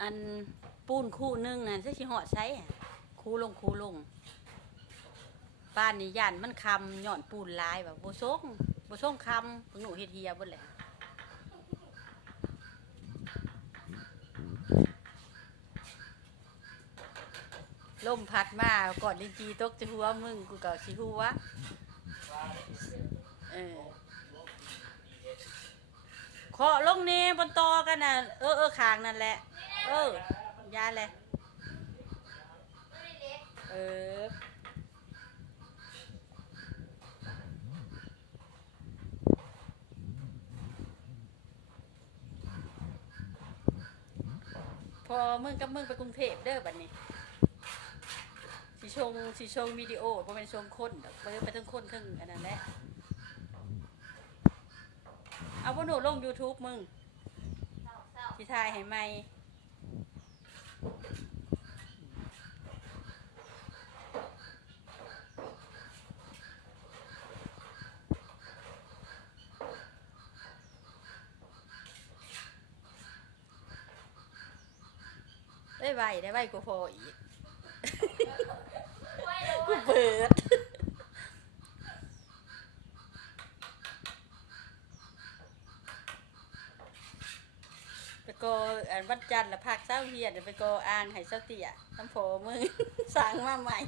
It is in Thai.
อันปูนคู่หนึงน่ะใช่สิเหอดใช้คู่ลงคู่ลงป้านนี่ย่านมันคำหย่อนปูนลายแบบโบ่ส่งบ่ส่งคำหนูเฮ็ดเฮียบิดแหละลมพัดมาก่อนลินจีตกจะหัวมึงกูเก็สิหัวเออเคาะลงเนบนตอกันน่ะเออเออขางนั่นแหละ เออยาแหละเออพอมึงกับมึงไปกรุงเทพเด้อบัดนี้สิชงสิชงวิดีโอบ่เป็นชงคนไปไปทั้งคนทั้งอันนั้นแหละเอาบ่หนูลง YouTube มึงสิถ่ายให้ใหม่ ได้ใบได้ไวกว่าพออีก กูเปิด ไป โกอันวัดจันทร์ละภาคเศร้าเฮียนไปโกอ่างไห้เศร้าเตี่ยน้ำโผมึง สร้างมาใหม่